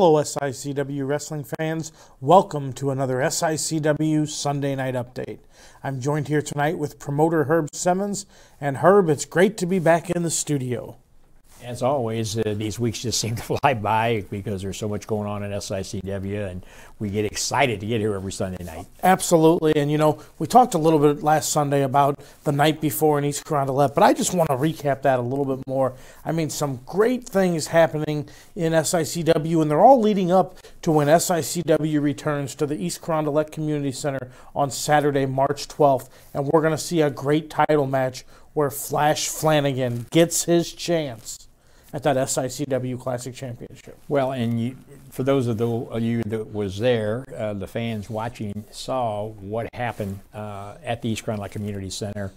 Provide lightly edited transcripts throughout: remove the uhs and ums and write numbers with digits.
Hello, SICW wrestling fans. Welcome to another SICW Sunday Night Update. I'm joined here tonight with promoter Herb Simmons. And Herb, it's great to be back in the studio. As always, these weeks just seem to fly by because there's so much going on at SICW, and we get excited to get here every Sunday night. Absolutely. And, you know, we talked a little bit last Sunday about the night before in East Carondelet, but I just want to recap that a little bit more. I mean, some great things happening in SICW, and they're all leading up to when SICW returns to the East Carondelet Community Center on Saturday, March 12th, and we're going to see a great title match where Flash Flanagan gets his chance at that SICW Classic Championship. Well, and for those of you that was there, the fans watching saw what happened at the East Carondelet Community Center.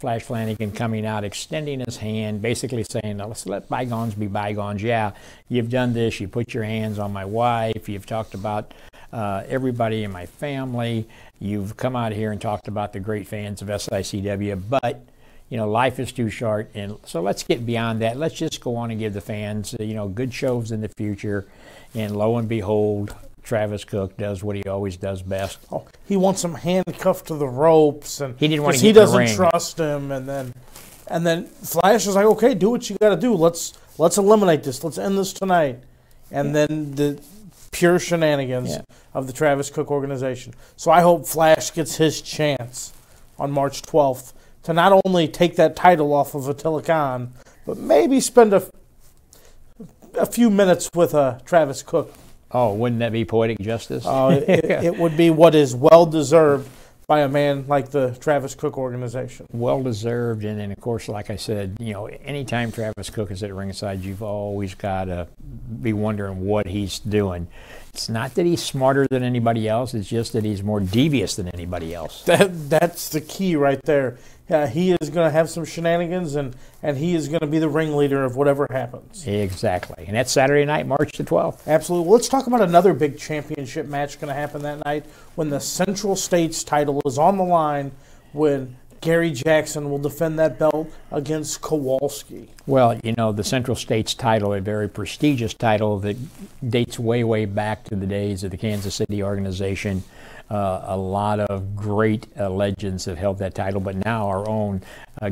Flash Flanagan coming out, extending his hand, basically saying, let's let bygones be bygones. Yeah, you've done this. You put your hands on my wife. You've talked about everybody in my family. You've come out here and talked about the great fans of SICW, but you know, life is too short, and so let's get beyond that. Let's just go on and give the fans, you know, good shows in the future. And lo and behold, Travis Cook does what he always does best. Oh, he wants him handcuffed to the ropes, and he didn't want to get in the ring. He doesn't trust him, and then Flash is like, okay, do what you got to do. Let's eliminate this. Let's end this tonight. And then the pure shenanigans of the Travis Cook organization. So I hope Flash gets his chance on March 12th. To not only take that title off of Attilicon, but maybe spend a few minutes with Travis Cook. Oh, wouldn't that be poetic justice? It would be what is well-deserved by a man like the Travis Cook organization. Well-deserved, and then, of course, like I said, you know, anytime Travis Cook is at ringside, you've always got to be wondering what he's doing. It's not that he's smarter than anybody else. It's just that he's more devious than anybody else. That's the key right there. He is going to have some shenanigans, and he is going to be the ringleader of whatever happens. Exactly. And that's Saturday night, March the 12th. Absolutely. Well, let's talk about another big championship match going to happen that night when the Central States title is on the line, when Gary Jackson will defend that belt against Kowalski. Well, you know, the Central States title, a very prestigious title that dates way, way back to the days of the Kansas City organization. A lot of great legends have held that title, but now our own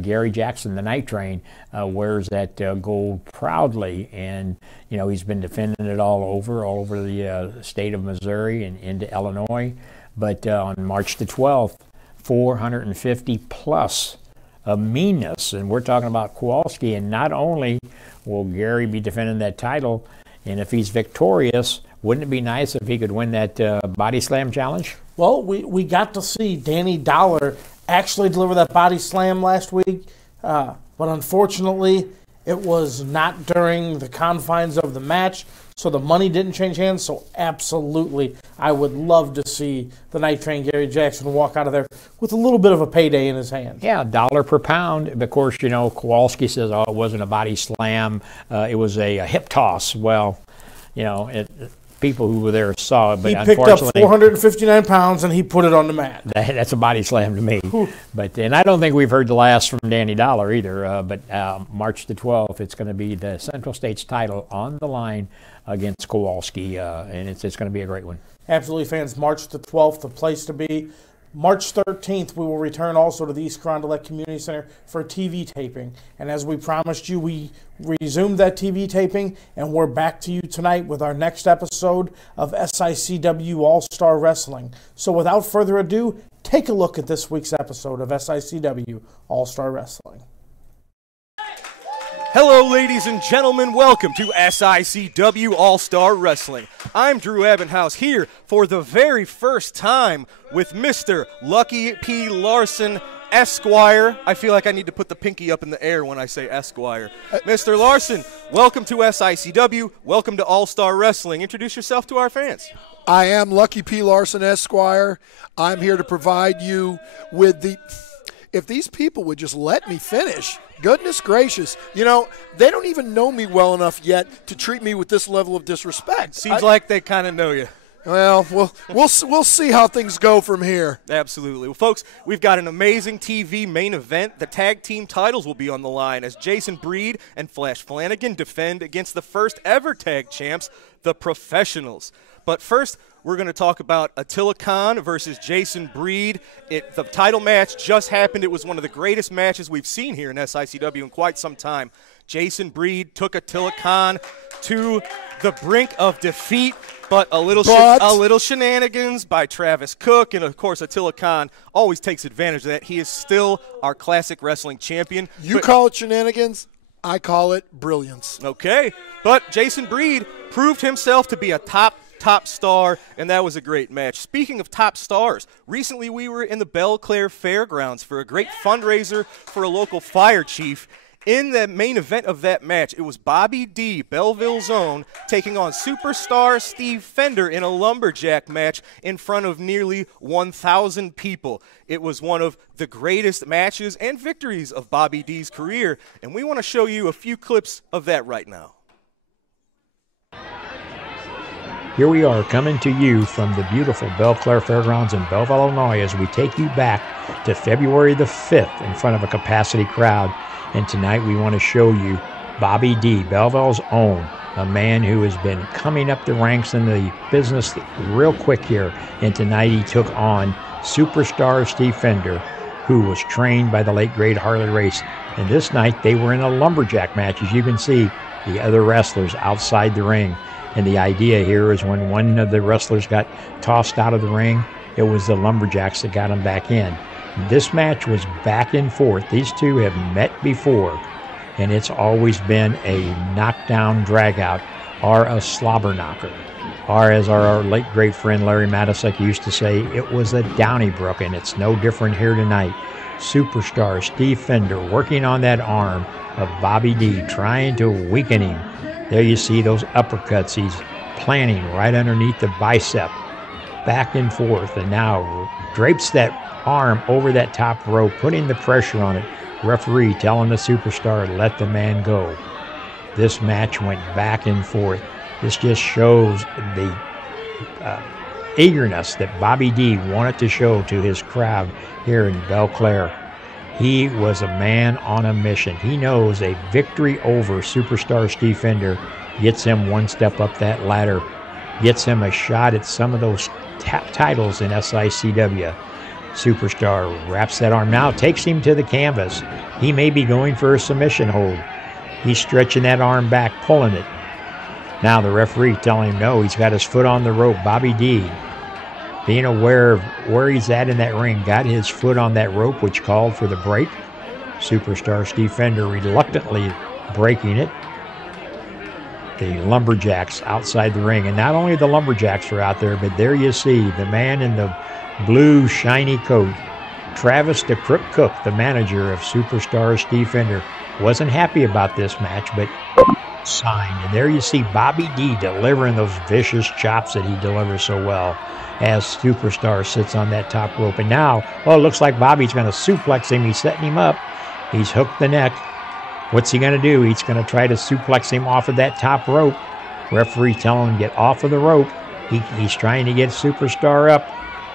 Gary Jackson, the Night Train, wears that gold proudly, and you know he's been defending it all over the state of Missouri and into Illinois. But on March the 12th, 450 plus of meanness, and we're talking about Kowalski. And not only will Gary be defending that title, and if he's victorious, wouldn't it be nice if he could win that body slam challenge? Well, we got to see Danny Dollar actually deliver that body slam last week, but unfortunately it was not during the confines of the match, so the money didn't change hands. So absolutely, I would love to see the Night Train Gary Jackson walk out of there with a little bit of a payday in his hand. Yeah, $1 per pound. Of course, you know, Kowalski says, oh, it wasn't a body slam, it was a hip toss. Well, you know, people who were there saw it, but he picked up 459 pounds and he put it on the mat. That's a body slam to me. And I don't think we've heard the last from Danny Dollar either. But March the 12th, it's going to be the Central States title on the line against Kowalski, and it's going to be a great one. Absolutely, fans. March the 12th, the place to be. March 13th, we will return also to the East Carondelet Community Center for TV taping. And as we promised you, we resumed that TV taping, and we're back to you tonight with our next episode of SICW All-Star Wrestling. So without further ado, take a look at this week's episode of SICW All-Star Wrestling. Hello, ladies and gentlemen. Welcome to SICW All-Star Wrestling. I'm Drew Ebenhouse here for the very first time with Mr. Lucky P. Larson, Esquire. I feel like I need to put the pinky up in the air when I say Esquire. Mr. Larson, welcome to SICW. Welcome to All-Star Wrestling. Introduce yourself to our fans. I am Lucky P. Larson, Esquire. I'm here to provide you with the... If these people would just let me finish, goodness gracious. You know, they don't even know me well enough yet to treat me with this level of disrespect. Seems like they kind of know you. Well, we'll see how things go from here. Absolutely. Well, folks, we've got an amazing TV main event. The tag team titles will be on the line as Jason Breed and Flash Flanagan defend against the first ever tag champs, the Professionals. But first, we're going to talk about Attilicon versus Jason Breed. The title match just happened. It was one of the greatest matches we've seen here in SICW in quite some time. Jason Breed took Attilicon to the brink of defeat, but a little shenanigans by Travis Cook, and of course Attilicon always takes advantage of that. He is still our classic wrestling champion. You call it shenanigans, I call it brilliance. Okay, but Jason Breed proved himself to be a top star, and that was a great match. Speaking of top stars, recently we were in the Belle Claire Fairgrounds for a great fundraiser for a local fire chief. In the main event of that match, it was Bobby D, Belleville's own, taking on superstar Steve Fender in a lumberjack match in front of nearly 1,000 people. It was one of the greatest matches and victories of Bobby D's career, and we want to show you a few clips of that right now. Here we are coming to you from the beautiful Belle Claire Fairgrounds in Belleville, Illinois, as we take you back to February the 5th in front of a capacity crowd. And tonight we want to show you Bobby D, Belleville's own, a man who has been coming up the ranks in the business real quick here. And tonight he took on superstar Steve Fender, who was trained by the late great Harley Race. And this night they were in a lumberjack match, as you can see, the other wrestlers outside the ring. And the idea here is when one of the wrestlers got tossed out of the ring, it was the lumberjacks that got him back in. This match was back and forth. These two have met before, and it's always been a knockdown, drag-out, or a slobber knocker. Or as our late great friend Larry Mattisek used to say, it was a Donnybrook, and it's no different here tonight. Superstar Steve Fender working on that arm of Bobby D, trying to weaken him. There you see those uppercuts he's planting right underneath the bicep. Back and forth, and now drapes that arm over that top rope, putting the pressure on it. Referee telling the superstar, let the man go. This match went back and forth. This just shows the eagerness that Bobby D wanted to show to his crowd here in Belle Claire. He was a man on a mission. He knows a victory over superstar Steve Fender gets him one step up that ladder, gets him a shot at some of those titles in SICW. Superstar wraps that arm now, takes him to the canvas. He may be going for a submission hold. He's stretching that arm back, pulling it. Now the referee telling him no, he's got his foot on the rope. Bobby D, being aware of where he's at in that ring, got his foot on that rope, which called for the break. Superstar Steve Fender reluctantly breaking it. The lumberjacks outside the ring, and not only the lumberjacks are out there, but there you see the man in the blue shiny coat, Travis the Crook Cook, the manager of superstar Steve Fender, wasn't happy about this match, but signed. And there you see Bobby D delivering those vicious chops that he delivers so well as superstar sits on that top rope. And now, it looks like Bobby's going to suplex him. He's setting him up. He's hooked the neck. What's he going to do? He's going to try to suplex him off of that top rope. Referee telling him get off of the rope. He's trying to get superstar up.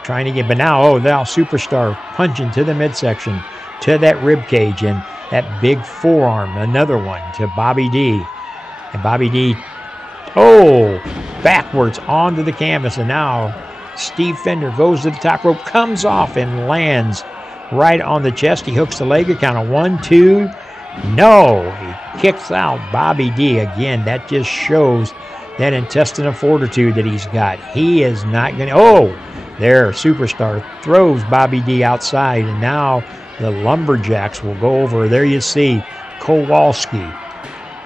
But now superstar punching to the midsection, to that rib cage, and that big forearm, another one to Bobby D. And Bobby D, backwards onto the canvas, and now Steve Fender goes to the top rope, comes off and lands right on the chest. He hooks the leg, a count of 1, 2. No, he kicks out Bobby D again. That just shows that intestinal fortitude that he's got. He is not going to, there, superstar throws Bobby D outside, and now the lumberjacks will go over. There you see Kowalski,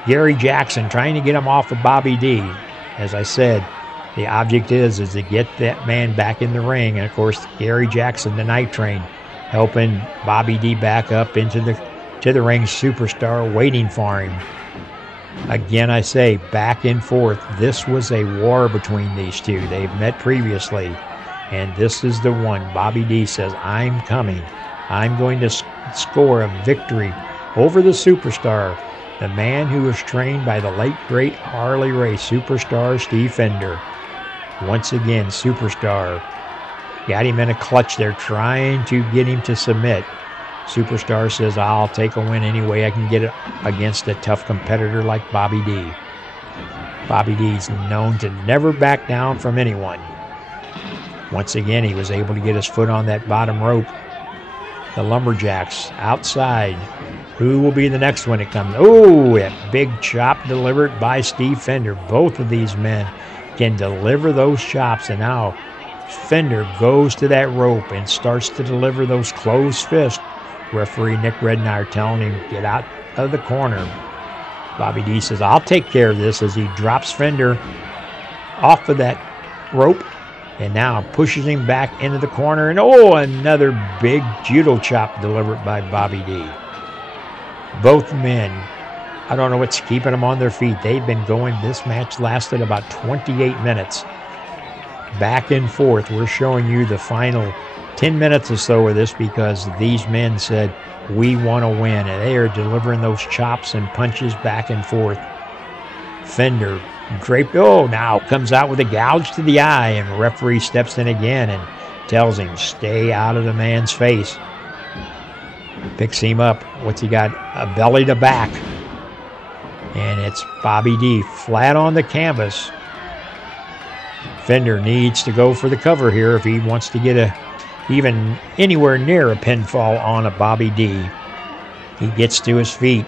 Gary Jackson trying to get him off of Bobby D. As I said, the object is to get that man back in the ring. And of course, Gary Jackson, the Night Train, helping Bobby D back up into the ring. Superstar waiting for him. Again, I say back and forth. This was a war between these two. They've met previously. And this is the one. Bobby D says, I'm coming. I'm going to score a victory over the superstar, the man who was trained by the late, great Harley Race, superstar Steve Fender. Once again, Superstar got him in a clutch there, trying to get him to submit. Superstar says, I'll take a win any way I can get it against a tough competitor like Bobby D. Bobby D's known to never back down from anyone. Once again, he was able to get his foot on that bottom rope. The Lumberjacks outside. Who will be the next one that comes? Oh, that big chop delivered by Steve Fender. Both of these men can deliver those chops, and now Fender goes to that rope and starts to deliver those closed fists. Referee Nick Rednire telling him, get out of the corner. Bobby D says, I'll take care of this, as he drops Fender off of that rope and now pushes him back into the corner. And oh, another big judo chop delivered by Bobby D. Both men, I don't know what's keeping them on their feet. They've been going, this match lasted about 28 minutes. Back and forth. We're showing you the final 10 minutes or so of this because these men said, we want to win, and they are delivering those chops and punches back and forth. Fender draped, now comes out with a gouge to the eye, and referee steps in again and tells him, stay out of the man's face. Picks him up. What's he got? A belly to back. And it's Bobby D flat on the canvas. Fender needs to go for the cover here if he wants to get even anywhere near a pinfall on a Bobby D. He gets to his feet,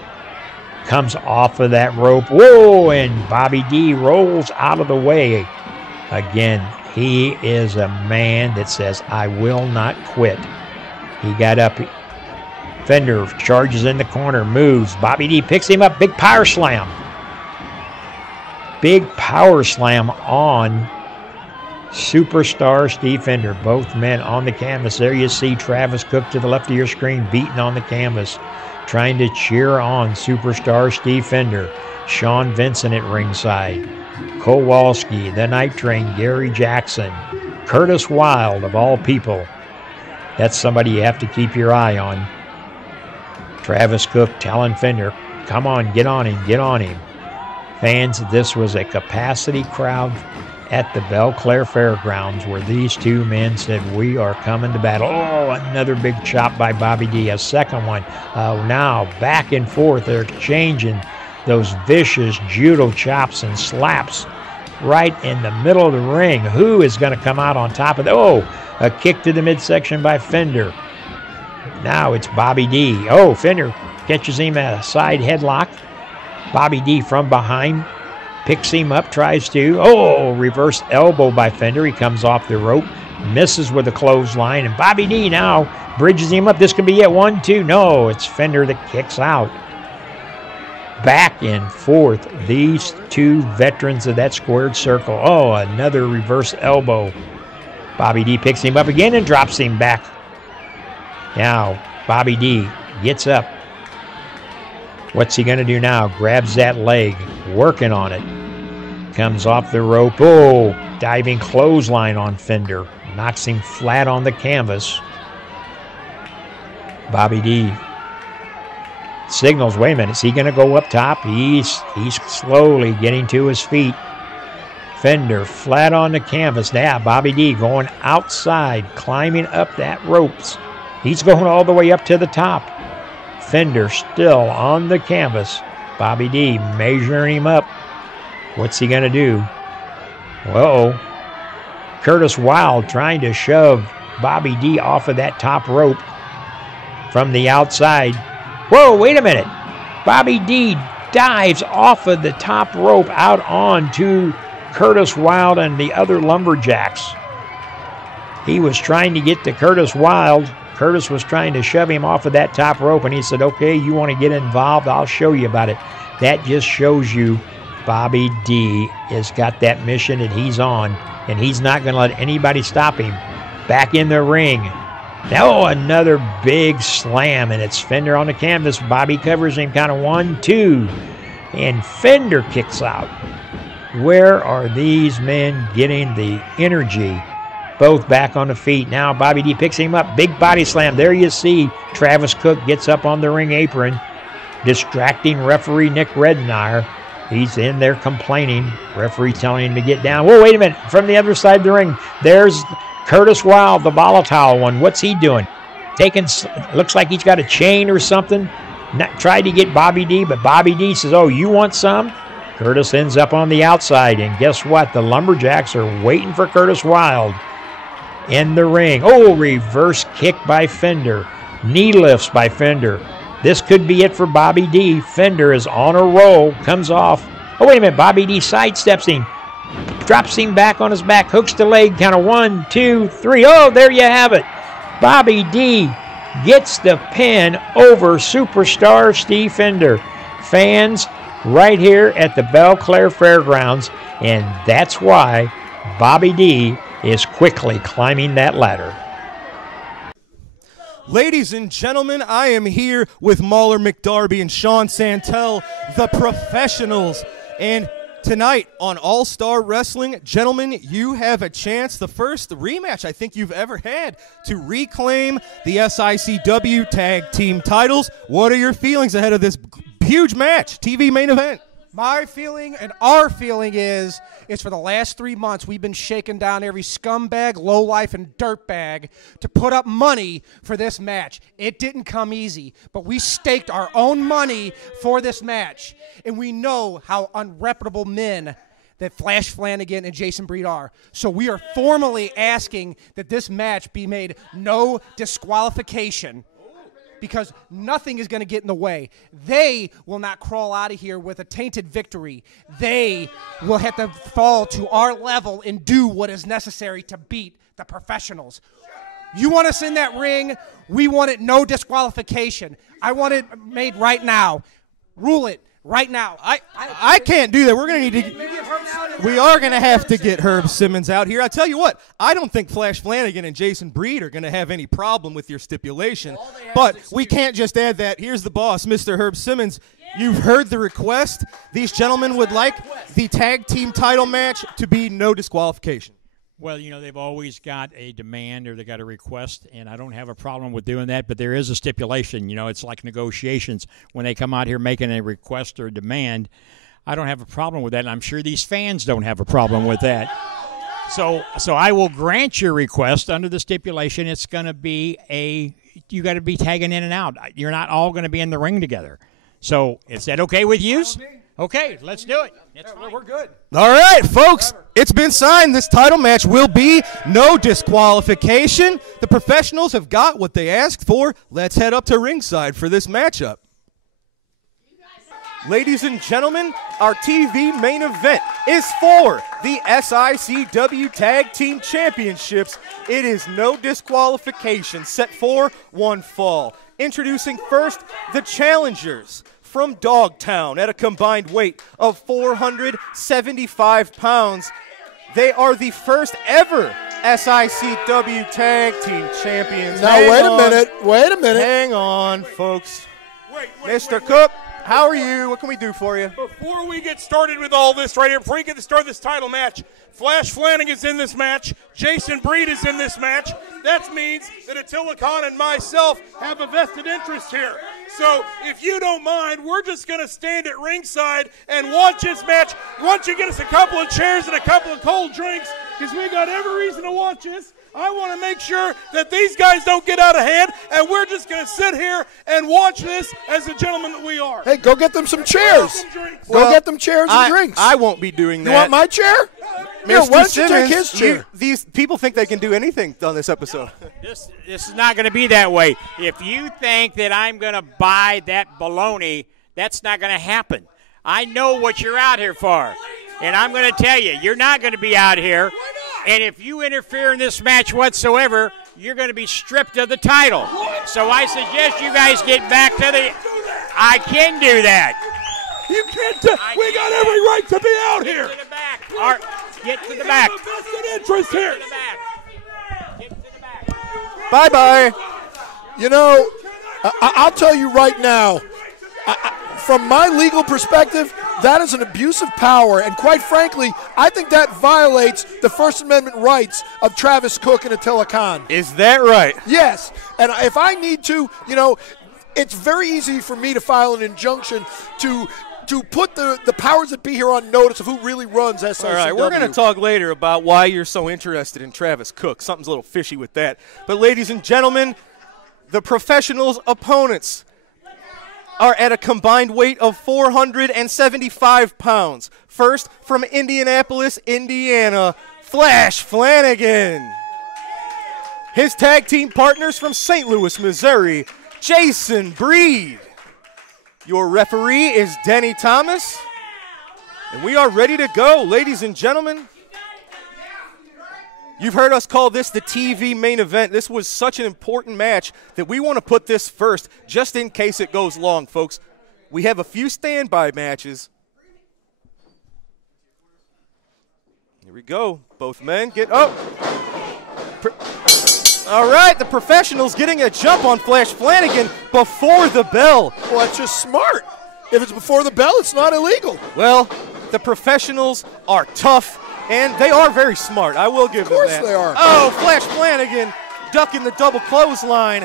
comes off of that rope. Whoa, and Bobby D rolls out of the way. Again, he is a man that says, I will not quit. He got up. Fender charges in the corner, moves. Bobby D picks him up. Big power slam. Big power slam on Superstar Steve Fender. Both men on the canvas. There you see Travis Cook to the left of your screen beating on the canvas, trying to cheer on Superstar Steve Fender. Sean Vincent at ringside. Kowalski, the Night Train, Gary Jackson, Curtis Wilde, of all people. That's somebody you have to keep your eye on. Travis Cook telling Fender, come on, get on him, get on him. Fans, this was a capacity crowd at the Belle Claire Fairgrounds where these two men said, we are coming to battle. Oh, another big chop by Bobby D. A second one. Now back and forth. They're exchanging those vicious judo chops and slaps right in the middle of the ring. Who is going to come out on top of that? Oh, a kick to the midsection by Fender. Now it's Bobby D. Oh, Fender catches him at a side headlock. Bobby D from behind picks him up, tries to. Oh, reverse elbow by Fender. He comes off the rope, misses with a clothesline, and Bobby D now bridges him up. This could be it. 1, 2. No, it's Fender that kicks out. Back and forth, these two veterans of that squared circle. Oh, another reverse elbow. Bobby D picks him up again and drops him back. Now, Bobby D gets up. What's he going to do now? Grabs that leg, working on it. Comes off the rope. Oh, diving clothesline on Fender. Knocks him flat on the canvas. Bobby D signals, wait a minute, is he going to go up top? He's slowly getting to his feet. Fender flat on the canvas. Now, Bobby D going outside, climbing up that ropes. He's going all the way up to the top. Fender still on the canvas. Bobby D measuring him up. What's he going to do? Uh-oh. Curtis Wilde trying to shove Bobby D off of that top rope from the outside. Whoa, wait a minute. Bobby D dives off of the top rope out onto Curtis Wilde and the other Lumberjacks. He was trying to get to Curtis Wilde. Curtis was trying to shove him off of that top rope, and he said, okay, you want to get involved? I'll show you about it. That just shows you Bobby D has got that mission that he's on, and he's not going to let anybody stop him. Back in the ring. Now another big slam, and it's Fender on the canvas. Bobby covers him, kind of 1, 2, and Fender kicks out. Where are these men getting the energy? Both back on the feet. Now Bobby D picks him up. Big body slam. There you see Travis Cook gets up on the ring apron, distracting referee Nick Rednire. He's in there complaining. Referee telling him to get down. Whoa, wait a minute. From the other side of the ring, there's Curtis Wilde, the volatile one. What's he doing? Looks like he's got a chain or something. Tried to get Bobby D, but Bobby D says, oh, you want some? Curtis ends up on the outside, and guess what? The Lumberjacks are waiting for Curtis Wilde in the ring. Oh, reverse kick by Fender. Knee lifts by Fender. This could be it for Bobby D. Fender is on a roll, comes off. Oh, wait a minute. Bobby D sidesteps him, drops him back on his back, hooks the leg, count of 1, 2, 3. Oh, there you have it. Bobby D gets the pin over superstar Steve Fender. Fans right here at the Belle Claire Fairgrounds, and that's why Bobby D is quickly climbing that ladder. Ladies and gentlemen, I am here with Mauler McDarby and Sean Santel, the professionals. And tonight on All-Star Wrestling, gentlemen, you have a chance, the first rematch I think you've ever had, to reclaim the SICW Tag Team titles. What are your feelings ahead of this huge match, TV main event? My feeling and our feeling is for the last 3 months we've been shaking down every scumbag, lowlife, and dirtbag to put up money for this match. It didn't come easy, but we staked our own money for this match, and we know how unreputable men that Flash Flanagan and Jason Breed are. So we are formally asking that this match be made no disqualification, because nothing is going to get in the way. They will not crawl out of here with a tainted victory. They will have to fall to our level and do what is necessary to beat the professionals. You want us in that ring? We want it no disqualification. I want it made right now. Rule it right now. I can't do that. We're going to need to. We are going to have to get Herb Simmons out here. I tell you what, I don't think Flash Flanagan and Jason Breed are going to have any problem with your stipulation. But we can't just add that. Here's the boss, Mr. Herb Simmons. You've heard the request. These gentlemen would like the tag team title match to be no disqualification. Well, you know, they've always got a demand or they got a request, and I don't have a problem with doing that, but there is a stipulation. You know, it's like negotiations. When they come out here making a request or demand, I don't have a problem with that, and I'm sure these fans don't have a problem with that. So I will grant your request under the stipulation. It's going to be you got to be tagging in and out. You're not all going to be in the ring together. So is that okay with you? Okay, let's do it. We're good. All right, folks, it's been signed. This title match will be no disqualification. The professionals have got what they asked for. Let's head up to ringside for this matchup. Ladies and gentlemen, our TV main event is for the SICW Tag Team Championships. It is no disqualification, set for one fall. Introducing first, the challengers from Dogtown at a combined weight of 475 pounds. They are the first ever SICW Tag Team Champions. Now, wait a minute. Hang on, folks. Mr. Cook, how are you? What can we do for you? Before we get started with all this right here, before we get to start this title match, Flash Flanagan is in this match. Jason Breed is in this match. That means that Attilicon and myself have a vested interest here. So if you don't mind, we're just going to stand at ringside and watch this match. Why don't you get us a couple of chairs and a couple of cold drinks, because we got every reason to watch this. I want to make sure that these guys don't get out of hand, and we're just going to sit here and watch this as the gentlemen that we are. Hey, go get them some chairs. Go get them chairs and drinks. I won't be doing that. You want my chair? Here, why don't you take his chair? These people think they can do anything on this episode. This is not going to be that way. If you think that I'm going to buy that baloney, that's not going to happen. I know what you're out here for, and I'm going to tell you, you're not going to be out here. And if you interfere in this match whatsoever, you're going to be stripped of the title. So I suggest you guys get back to the... I can do that. You can't. We got every right to be out here. Get to the back. Get to the back. We have a vested interest here. Get to the back. Get to the back. Bye-bye. You know, I'll tell you right now, from my legal perspective, that is an abuse of power, and quite frankly, I think that violates the First Amendment rights of Travis Cook and Attilicon. Is that right? Yes, and if I need to, you know, it's very easy for me to file an injunction to to put the powers that be here on notice of who really runs SICW. All right, we're going to talk later about why you're so interested in Travis Cook. Something's a little fishy with that. But ladies and gentlemen, the professionals' opponents are at a combined weight of 475 pounds. First, from Indianapolis, Indiana, Flash Flanagan. His tag team partners from St. Louis, Missouri, Jason Breed. Your referee is Denny Thomas. And we are ready to go, ladies and gentlemen. You've heard us call this the TV main event. This was such an important match that we want to put this first just in case it goes long, folks. We have a few standby matches. Here we go. Both men get up. All right, the professionals getting a jump on Flash Flanagan before the bell. Well, that's just smart. If it's before the bell, it's not illegal. Well, the professionals are tough. And they are very smart. I will give them that. Of course they are. Oh, Flash Flanagan ducking the double clothesline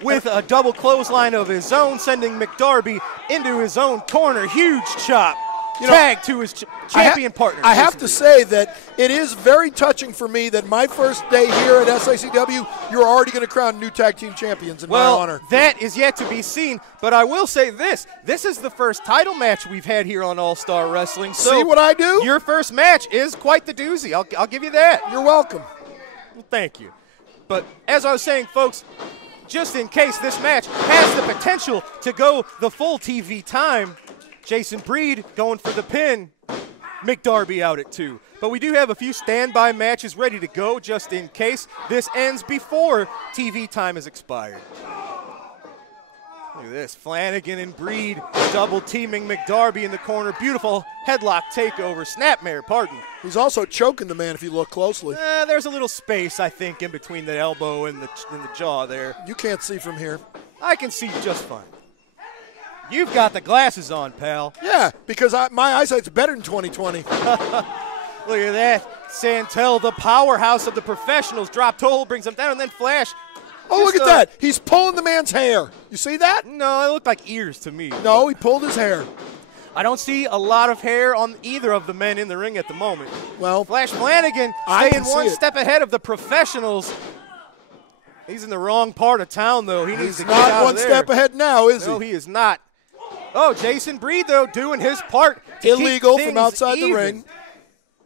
with a double clothesline of his own, sending McDarby into his own corner. Huge chop. Tag to his champion partner. I have to say that it is very touching for me that my first day here at SICW, you're already going to crown new tag team champions in my honor. That is yet to be seen, but I will say this. This is the first title match we've had here on All-Star Wrestling. So see what I do? Your first match is quite the doozy. I'll give you that. You're welcome. Well, thank you. But as I was saying, folks, just in case this match has the potential to go the full TV time, Jason Breed going for the pin. McDarby out at 2. But we do have a few standby matches ready to go just in case this ends before TV time has expired. Look at this. Flanagan and Breed double teaming McDarby in the corner. Beautiful headlock takeover. Snapmare, pardon. He's also choking the man if you look closely. There's a little space, I think, in between the elbow and the jaw there. You can't see from here. I can see just fine. You've got the glasses on, pal. Yeah, because my eyesight's better than 20/20. Look at that. Santel, the powerhouse of the professionals, drop toe, brings him down, and then Flash. Oh, look at that. He's pulling the man's hair. You see that? No, it looked like ears to me. No, he pulled his hair. I don't see a lot of hair on either of the men in the ring at the moment. Well, Flash Flanagan staying one step ahead of the professionals. He's in the wrong part of town, though. He needs to get out of there. He's not one step ahead now, is he? No, he is not. Oh, Jason Breed, though, doing his part to illegal keep from outside even. the ring.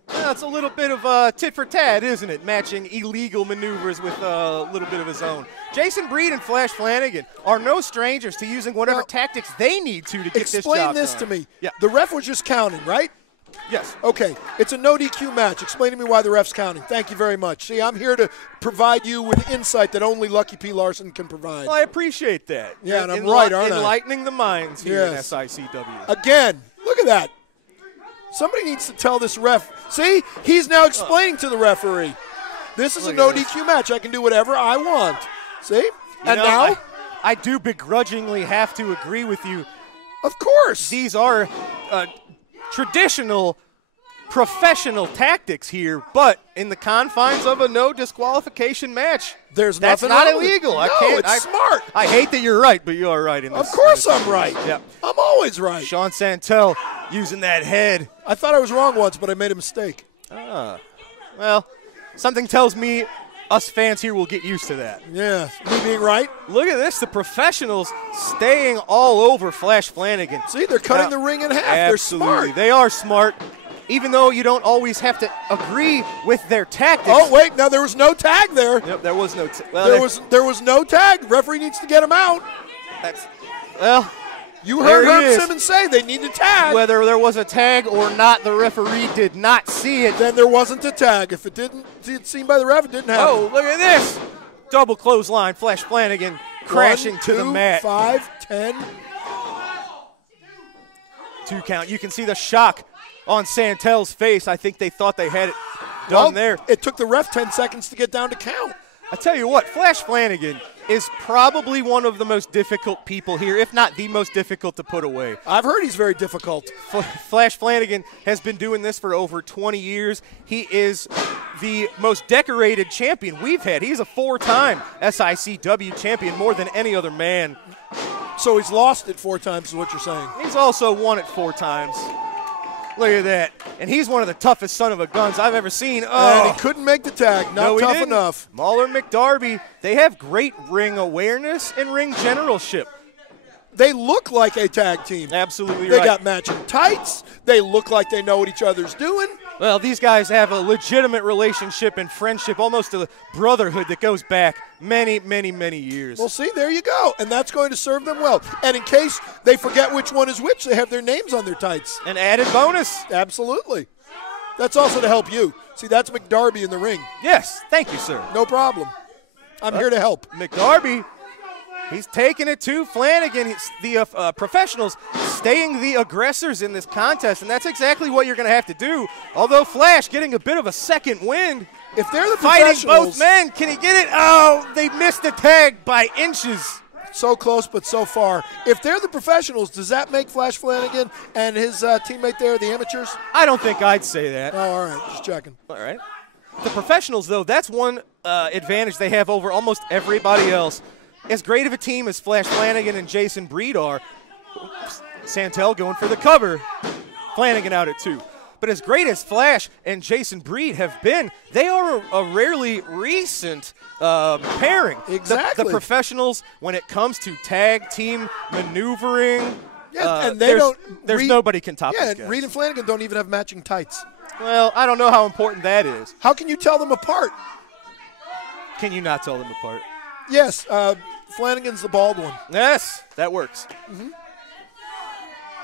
Well, it's a little bit of tit for tat, isn't it? Matching illegal maneuvers with a little bit of his own. Jason Breed and Flash Flanagan are no strangers to using whatever tactics they need to get this job done. Explain this to me. Yeah. The ref was just counting, right? Yes. Okay. It's a no DQ match. Explain to me why the ref's counting. Thank you very much. See, I'm here to provide you with insight that only Lucky P. Larson can provide. Well, I appreciate that. Yeah, and I'm right, aren't I? Enlightening the minds here in SICW. Again, look at that. Somebody needs to tell this ref. See, he's now explaining to the referee. This is a no DQ match. I can do whatever I want. See? And now? I do begrudgingly have to agree with you. Of course. These are traditional professional tactics here, but in the confines of a no disqualification match, that's nothing not illegal. No, I can't. It's smart. I hate that you're right, but you are right in this. Of course I'm right. Yeah. I'm always right. Sean Santel using that head. I thought I was wrong once, but I made a mistake. Well, something tells me us fans here will get used to that. Yeah, me being right. Look at this, the professionals staying all over Flash Flanagan. See, they're cutting the ring in half. Absolutely. They're smart. They are smart, even though you don't always have to agree with their tactics. Oh, wait, now there was no tag there. Yep, there was no tag. There was no tag. Referee needs to get him out. You heard Herb Simmons say they need a tag. Whether there was a tag or not, the referee did not see it. Then there wasn't a tag. If it didn't seen by the ref, it didn't happen. Oh, look at this. Double clothesline, Flash Flanagan crashing to the mat. 5, 10. 2 count. You can see the shock on Santel's face. I think they thought they had it done there. It took the ref 10 seconds to get down to count. I tell you what, Flash Flanagan is probably one of the most difficult people here, if not the most difficult to put away. I've heard he's very difficult. Flash Flanagan has been doing this for over 20 years. He is the most decorated champion we've had. He's a 4-time SICW champion, more than any other man. So he's lost it 4 times is what you're saying. He's also won it 4 times. Look at that. And he's one of the toughest son of a guns I've ever seen. And he couldn't make the tag. Not tough enough. Mauler McDarby, they have great ring awareness and ring generalship. They look like a tag team. Absolutely They right. got matching tights. They look like they know what each other's doing. Well, these guys have a legitimate relationship and friendship, almost a brotherhood that goes back many, many, many years. Well, see, there you go. And that's going to serve them well. And in case they forget which one is which, they have their names on their tights. An added bonus. Absolutely. That's also to help you. See, that's McDarby in the ring. Yes, thank you, sir. No problem. I'm here to help. McDarby, he's taking it to Flanagan. The professionals staying the aggressors in this contest, and that's exactly what you're going to have to do. Although Flash getting a bit of a second wind. If they're the Fighting professionals, both men, can he get it? Oh, they missed the tag by inches. so close but so far. If they're the professionals, does that make Flash Flanagan and his teammate there the amateurs? I don't think I'd say that. Oh, all right, just checking. All right. The professionals, though, that's one advantage they have over almost everybody else. As great of a team as Flash Flanagan and Jason Breed are, Santel going for the cover, Flanagan out at 2. But as great as Flash and Jason Breed have been, they are a rarely recent pairing. Exactly. The professionals, when it comes to tag team maneuvering, and they there's nobody can top Yeah, these guys. Reed and Flanagan don't even have matching tights. Well, I don't know how important that is. How can you tell them apart? Can you not tell them apart? Yes, Flanagan's the bald one. Yes, that works. Mm-hmm.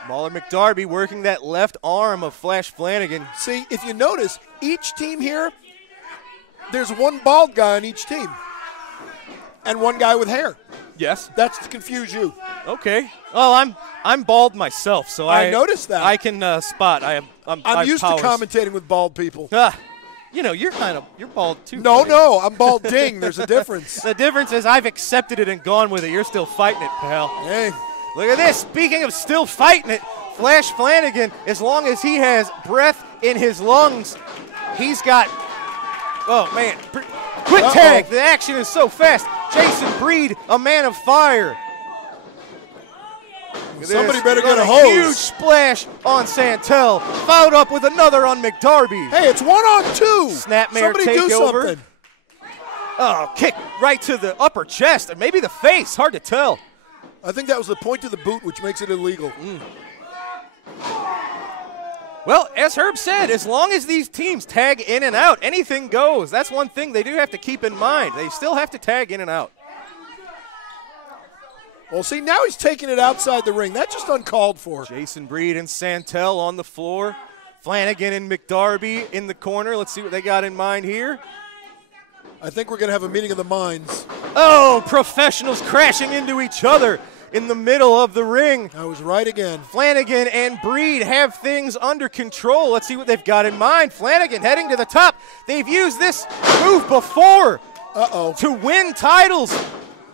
Mauler McDarby working that left arm of Flash Flanagan. See, if you notice, each team here, there's one bald guy on each team and one guy with hair. Yes. That's to confuse you. Okay. Well, I'm bald myself, so I noticed that. I can spot. I'm used to commentating with bald people. You know, you're bald too. No, buddy. no, I'm balding. There's a difference. The difference is I've accepted it and gone with it. You're still fighting it, pal. Hey. Look at this. Speaking of still fighting it, Flash Flanagan, as long as he has breath in his lungs, he's got, oh, man, quick tag. The action is so fast. Jason Breed, a man of fire. Somebody better get a hose. hose. Huge splash on Santel, followed up with another on McDarby. Hey, it's 1-on-2. Snapmare Somebody do takeover. something. Oh, kick right to the upper chest, or maybe the face. Hard to tell. I think that was the point of the boot, which makes it illegal. Well, as Herb said, as long as these teams tag in and out, anything goes. That's one thing they do have to keep in mind. They still have to tag in and out. Well, see, now he's taking it outside the ring. That's just uncalled for. Jason Breed and Santel on the floor. Flanagan and McDarby in the corner. Let's see what they got in mind here. I think we're going to have a meeting of the minds. Oh, professionals crashing into each other in the middle of the ring. I was right again. Flanagan and Breed have things under control. Let's see what they've got in mind. Flanagan heading to the top. They've used this move before to win titles.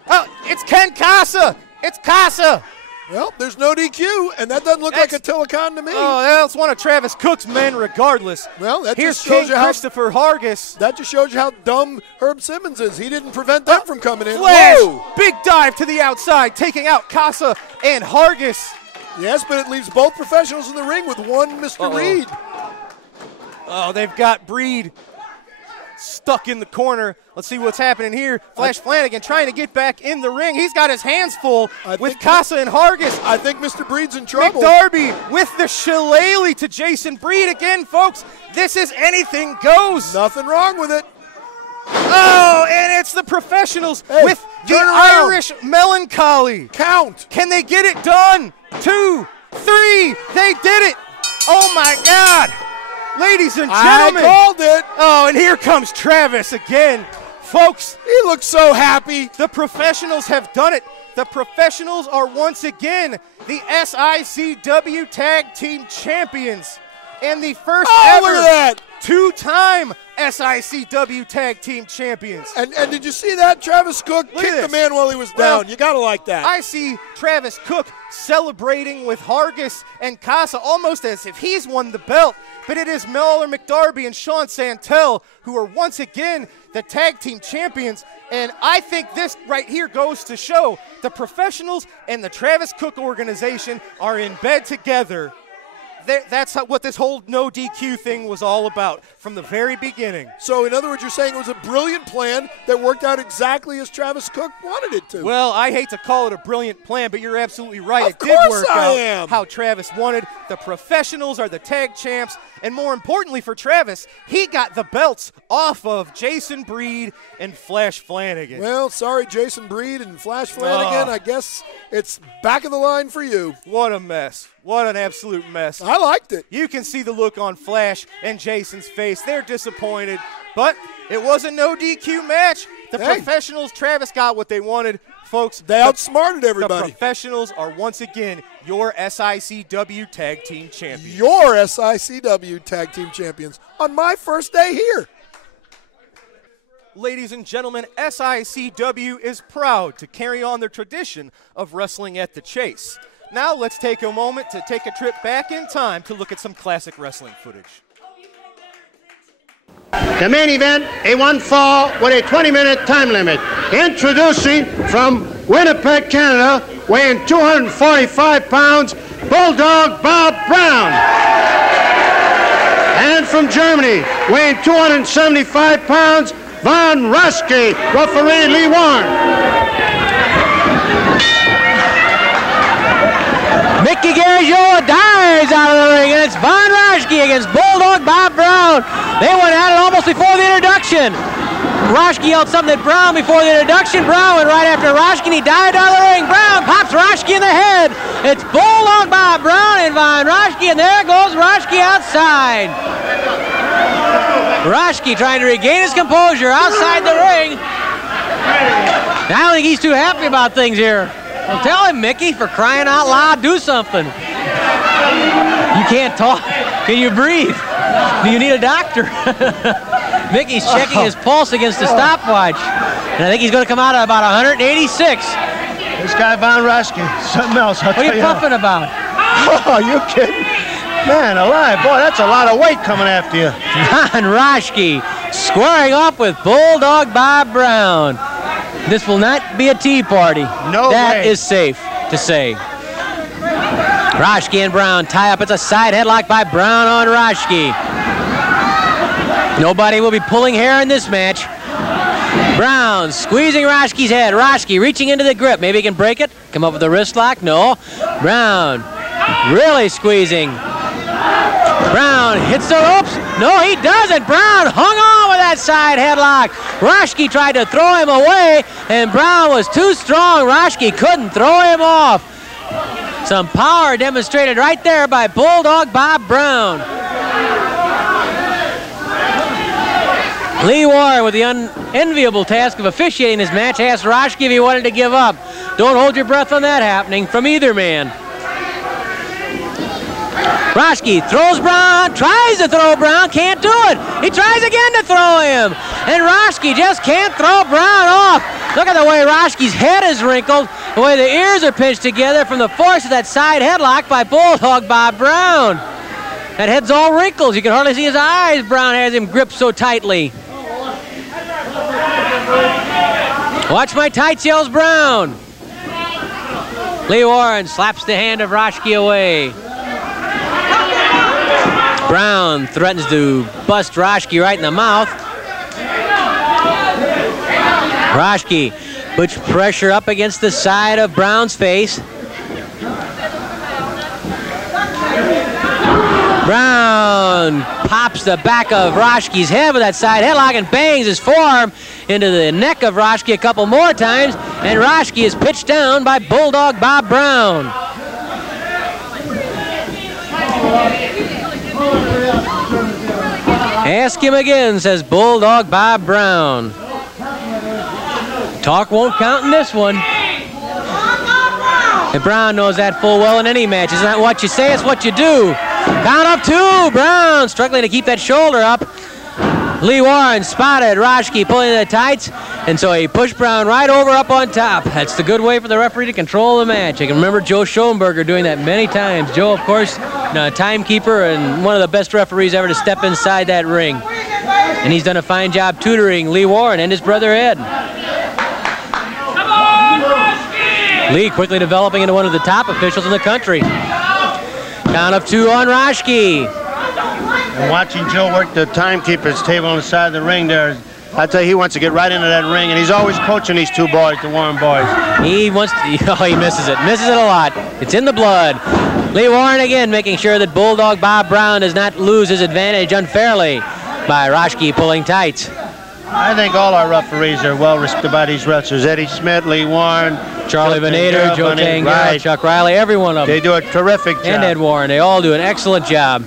Oh, it's Ken Casa. It's Casa. Well, there's no DQ, and that doesn't look like Attilicon to me. Oh, that's one of Travis Cook's men regardless. Well, that Here's just shows King you how Christopher Hargis. That just shows you how dumb Herb Simmons is. He didn't prevent them from coming in. Flash, Whoa. big dive to the outside, taking out Casa and Hargis. Yes, but it leaves both professionals in the ring with one Mr. Reed. Oh, they've got Breed stuck in the corner. Let's see what's happening here. Flash Flanagan trying to get back in the ring. He's got his hands full with Casa and Hargis. I think Mr. Breed's in trouble. McDarby with the shillelagh to Jason Breed again, folks. This is anything goes. Nothing wrong with it. Oh, and it's the professionals with the Irish melancholy. Count. Can they get it done? 2, 3. They did it. Oh, my God. Ladies and gentlemen. I called it. Oh, and here comes Travis again. Folks. He looks so happy. The professionals have done it. The professionals are once again the Sicw Tag Team Champions. And the first ever look at that. two-time SICW Tag Team Champions. And did you see that? Travis Cook kicked the man while he was down. You got to like that. I see Travis Cook celebrating with Hargis and Casa almost as if he's won the belt. But it is Mauler McDarby and Sean Santel who are once again the Tag Team Champions. And I think this right here goes to show the professionals and the Travis Cook organization are in bed together. That's what this whole no DQ thing was all about from the very beginning. So, in other words, you're saying it was a brilliant plan that worked out exactly as Travis Cook wanted it to. Well, I hate to call it a brilliant plan, but you're absolutely right. Of it did course work I out am. How Travis wanted. The professionals are the tag champs, and more importantly for Travis, he got the belts off of Jason Breed and Flash Flanagan. Well, sorry, Jason Breed and Flash Flanagan. I guess it's back of the line for you. What a mess. What an absolute mess. I liked it. You can see the look on Flash and Jason's face. They're disappointed, but it was a no DQ match. The professionals, Travis got what they wanted. Folks, they outsmarted everybody. The professionals are once again your SICW Tag Team Champions. Your SICW Tag Team Champions on my first day here. Ladies and gentlemen, SICW is proud to carry on their tradition of wrestling at the Chase. Now let's take a moment to take a trip back in time to look at some classic wrestling footage. The main event, a one fall with a 20-minute time limit. Introducing from Winnipeg, Canada, weighing 245 pounds, Bulldog Bob Brown. And from Germany, weighing 275 pounds, Von Raschke, referee Lee Warren. Mickey Garagiola dives out of the ring, and it's Von Raschke against Bulldog Bob Brown. They went at it almost before the introduction. Raschke yelled something at Brown before the introduction. Brown went right after Raschke, and he dived out of the ring. Brown pops Raschke in the head. It's Bulldog Bob Brown and Von Raschke, and there goes Raschke outside. Raschke trying to regain his composure outside the ring. I don't think he's too happy about things here. Well, tell him, Mickey, for crying out loud, do something. You can't talk. Can you breathe? Do you need a doctor? Mickey's checking his pulse against the stopwatch. And I think he's going to come out at about 186. This guy, Von Raschke, something else. What are you puffing about? Oh, you kidding? Man alive, boy, that's a lot of weight coming after you. Von Raschke squaring off with Bulldog Bob Brown. This will not be a tea party. No That way. is safe to say. Raschke and Brown tie up. It's a side headlock by Brown on Raschke. Nobody will be pulling hair in this match. Brown squeezing Raschke's head. Raschke reaching into the grip. Maybe he can break it. Come up with a wrist lock. No. Brown really squeezing. Brown hits the ropes. No, he doesn't. Brown hung on with that side headlock. Raschke tried to throw him away, and Brown was too strong. Raschke couldn't throw him off. Some power demonstrated right there by Bulldog Bob Brown. Lee Warren, with the unenviable task of officiating this match, asked Raschke if he wanted to give up. Don't hold your breath on that happening from either man. Raschke throws Brown, tries to throw Brown, can't do it. He tries again to throw him, and Raschke just can't throw Brown off. Look at the way Raschke's head is wrinkled, the way the ears are pinched together from the force of that side headlock by Bulldog Bob Brown. That head's all wrinkles. You can hardly see his eyes. Brown has him gripped so tightly. Watch my tights, yells Brown. Lee Warren slaps the hand of Raschke away. Brown threatens to bust Raschke right in the mouth. Raschke puts pressure up against the side of Brown's face. Brown pops the back of Raschke's head with that side headlock and bangs his forearm into the neck of Raschke a couple more times, and Raschke is pitched down by Bulldog Bob Brown. Ask him again, says Bulldog Bob Brown. Talk won't count in this one. And Brown knows that full well in any match. It's not what you say, it's what you do. Count of 2. Brown struggling to keep that shoulder up. Lee Warren spotted Roschke pulling the tights, and so he pushed Brown right over up on top. That's the good way for the referee to control the match. I can remember Joe Schoenberger doing that many times. Joe, of course, a timekeeper and one of the best referees ever to step inside that ring. And he's done a fine job tutoring Lee Warren and his brother Ed. Lee quickly developing into one of the top officials in the country. Count of 2 on Roschke. And watching Joe work the timekeeper's table on the side of the ring there, I tell you, he wants to get right into that ring, and he's always coaching these 2 boys, the Warren boys. He wants to, he misses it a lot. It's in the blood. Lee Warren again making sure that Bulldog Bob Brown does not lose his advantage unfairly by Roschke pulling tights. I think all our referees are well respected by these wrestlers. Eddie Smith, Lee Warren, Charlie Venator, Joe Tangera, right. Chuck Riley, every one of them. They do a terrific job. And Ed Warren, they all do an excellent job.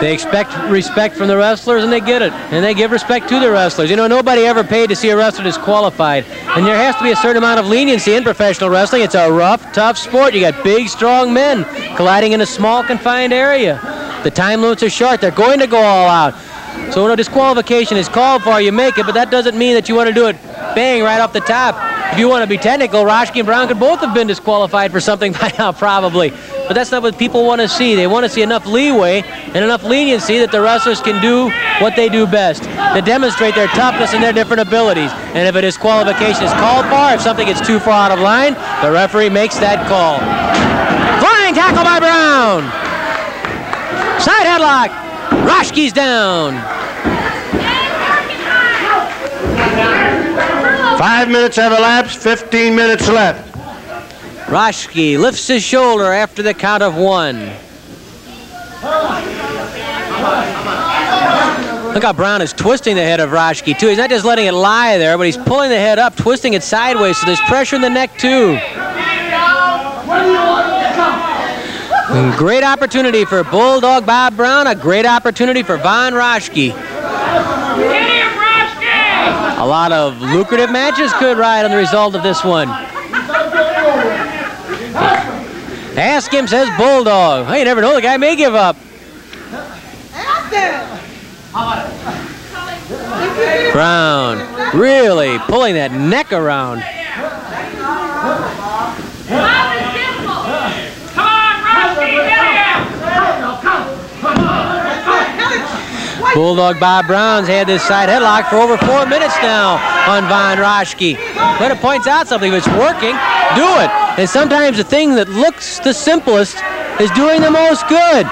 They expect respect from the wrestlers, and they get it. And they give respect to the wrestlers. You know, nobody ever paid to see a wrestler disqualified. And there has to be a certain amount of leniency in professional wrestling. It's a rough, tough sport. You got big, strong men colliding in a small, confined area. The time limits are short. They're going to go all out. So when a disqualification is called for, you make it, but that doesn't mean that you want to do it bang right off the top. If you want to be technical, Roschke and Brown could both have been disqualified for something by now, probably. But that's not what people want to see. They want to see enough leeway and enough leniency that the wrestlers can do what they do best, to demonstrate their toughness and their different abilities. And if a disqualification is called for, if something gets too far out of line, the referee makes that call. Flying tackle by Brown. Side headlock. Roschke's down. 5 minutes have elapsed, 15 minutes left. Roschke lifts his shoulder after the count of 1. Look how Brown is twisting the head of Roschke, too. He's not just letting it lie there, but he's pulling the head up, twisting it sideways, so there's pressure in the neck, too. Great opportunity for Bulldog Bob Brown, a great opportunity for Von Roschke. A lot of lucrative matches could ride on the result of this one. Ask him, says Bulldog. Hey, you never know, the guy may give up. Brown really pulling that neck around. Bulldog Bob Brown's had this side headlock for over 4 minutes now on Von Roschke. But it points out something. If it's working, do it. And sometimes the thing that looks the simplest is doing the most good.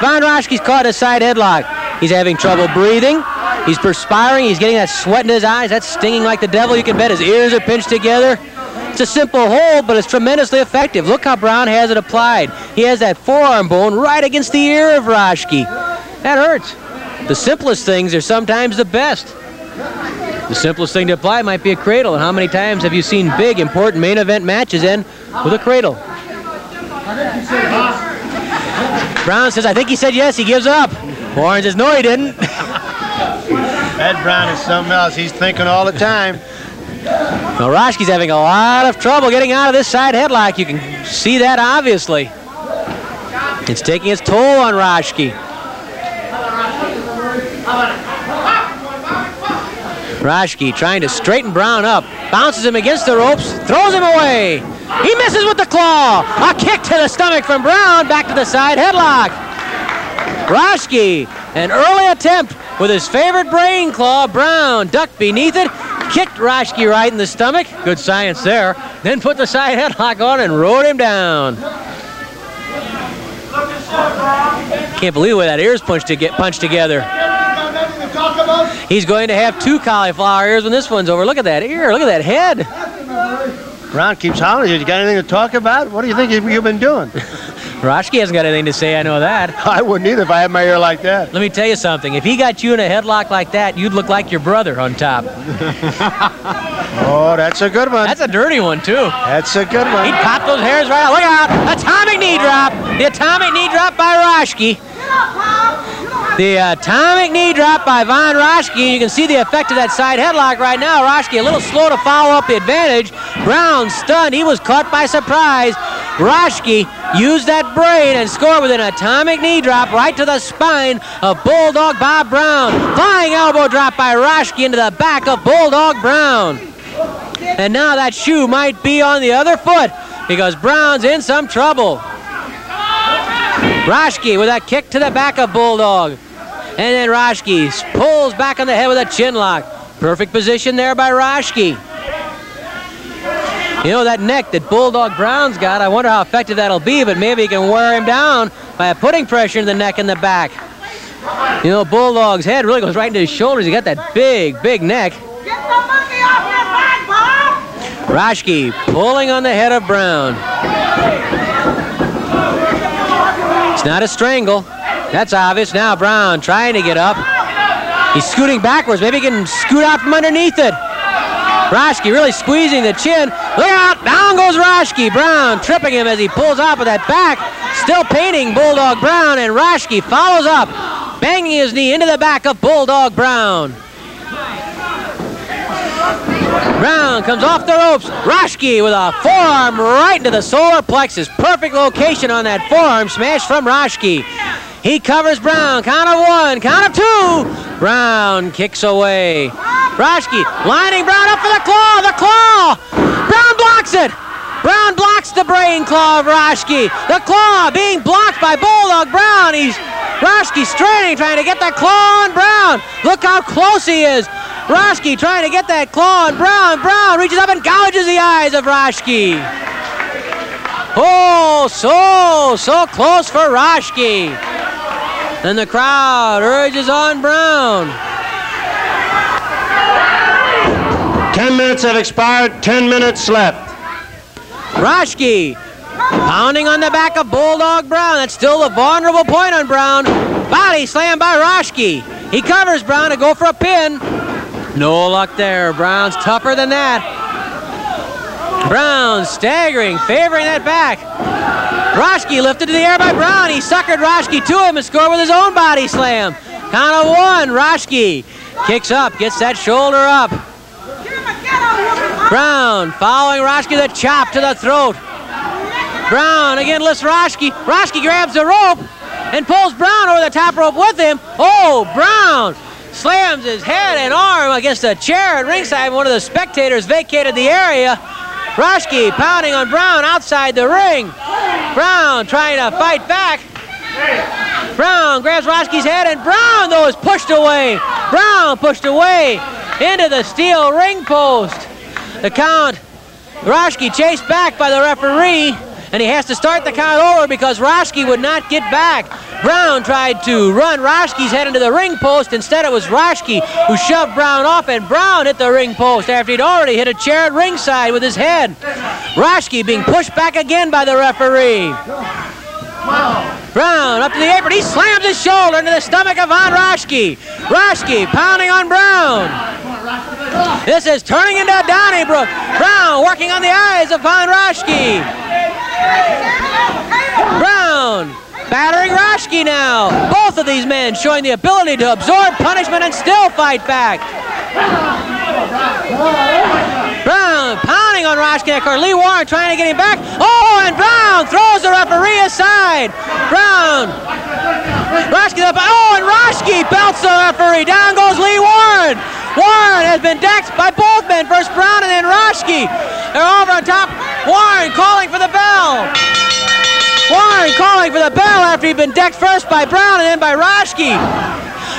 Von Roschke's caught a side headlock. He's having trouble breathing. He's perspiring. He's getting that sweat in his eyes. That's stinging like the devil. You can bet his ears are pinched together. It's a simple hold, but it's tremendously effective. Look how Brown has it applied. He has that forearm bone right against the ear of Roschke. That hurts. The simplest things are sometimes the best. The simplest thing to apply might be a cradle. And how many times have you seen big, important main event matches end with a cradle? Brown says, I think he said yes, he gives up. Warren says, no, he didn't. Ed Brown is something else. He's thinking all the time. Well, Roschke's having a lot of trouble getting out of this side headlock. You can see that, obviously. It's taking its toll on Roschke. Roschke trying to straighten Brown up. Bounces him against the ropes. Throws him away. He misses with the claw. A kick to the stomach from Brown. Back to the side headlock. Roschke, an early attempt with his favorite brain claw. Brown ducked beneath it. Kicked Roschke right in the stomach. Good science there. Then put the side headlock on and rode him down. Can't believe the way that ear's punched together. He's going to have 2 cauliflower ears when this one's over. Look at that ear. Look at that head. Brown keeps hollering. You got anything to talk about? What do you think you've been doing? Roschke hasn't got anything to say, I know that. I wouldn't either if I had my ear like that. Let me tell you something. If he got you in a headlock like that, you'd look like your brother on top. Oh, that's a good one. That's a dirty one, too. That's a good one. He'd pop those hairs right out. Look out. Atomic knee drop. The atomic knee drop by Roschke. The atomic knee drop by Von Roschke. You can see the effect of that side headlock right now. Roschke a little slow to follow up the advantage. Brown stunned. He was caught by surprise. Roschke use that brain and score with an atomic knee drop right to the spine of Bulldog Bob Brown. Flying elbow drop by Roschke into the back of Bulldog Brown. And now that shoe might be on the other foot because Brown's in some trouble. Roschke with a kick to the back of Bulldog. And then Roschke pulls back on the head with a chin lock. Perfect position there by Roschke. You know, that neck that Bulldog Brown's got, I wonder how effective that'll be, but maybe he can wear him down by putting pressure in the neck and the back. You know, Bulldog's head really goes right into his shoulders. He got that big, big neck. Get the monkey off your back, Bob! Roschke pulling on the head of Brown. It's not a strangle. That's obvious. Now Brown trying to get up. He's scooting backwards. Maybe he can scoot out from underneath it. Roschke really squeezing the chin. Look out! Down goes Roschke. Brown tripping him as he pulls off with that back. Still painting Bulldog Brown, and Roschke follows up, banging his knee into the back of Bulldog Brown. Brown comes off the ropes. Roschke with a forearm right into the solar plexus. Perfect location on that forearm smash from Roschke. He covers Brown. Count of one, count of two. Brown kicks away. Roschke lining Brown up for the claw. The claw. Brown blocks it. Brown blocks the brain claw of Roschke. The claw being blocked by Bulldog Brown. Roschke straining, trying to get that claw on Brown. Look how close he is. Roschke trying to get that claw on Brown. Brown reaches up and gouges the eyes of Roschke. Oh, so close for Roschke. Then the crowd urges on Brown. 10 minutes have expired, 10 minutes left. Roschke pounding on the back of Bulldog Brown. That's still the vulnerable point on Brown. Body slam by Roschke. He covers Brown to go for a pin. No luck there. Brown's tougher than that. Brown staggering, favoring that back. Roschke lifted to the air by Brown. He suckered Roschke to him and scored with his own body slam. Count of one. Roschke kicks up, gets that shoulder up. Brown following Roschke, the chop to the throat. Brown again lifts Roschke. Roschke grabs the rope and pulls Brown over the top rope with him. Oh, Brown slams his head and arm against a chair at ringside. One of the spectators vacated the area. Roschke pounding on Brown outside the ring. Brown trying to fight back. Brown grabs Roschke's head, and Brown, though, is pushed away. Brown pushed away into the steel ring post. The count, Roschke chased back by the referee, and he has to start the count over because Roschke would not get back. Brown tried to run Roschke's head into the ring post. Instead, it was Roschke who shoved Brown off, and Brown hit the ring post after he'd already hit a chair at ringside with his head. Roschke being pushed back again by the referee. Brown up to the apron. He slams his shoulder into the stomach of Von Roschke. Roschke pounding on Brown. This is turning into Donnybrook. Brown working on the eyes of Von Roschke. Brown battering Roschke now. Both of these men showing the ability to absorb punishment and still fight back. Brown pounding on Roschke. Of course, Lee Warren trying to get him back. Oh, and Brown throws the referee aside. Brown. Roschke up. Oh, and Roschke belts the referee. Down goes Lee Warren. Warren has been decked by both men. First Brown and then Roschke. They're over on top. Warren calling for the bell. Warren calling for the bell after he'd been decked first by Brown and then by Roschke.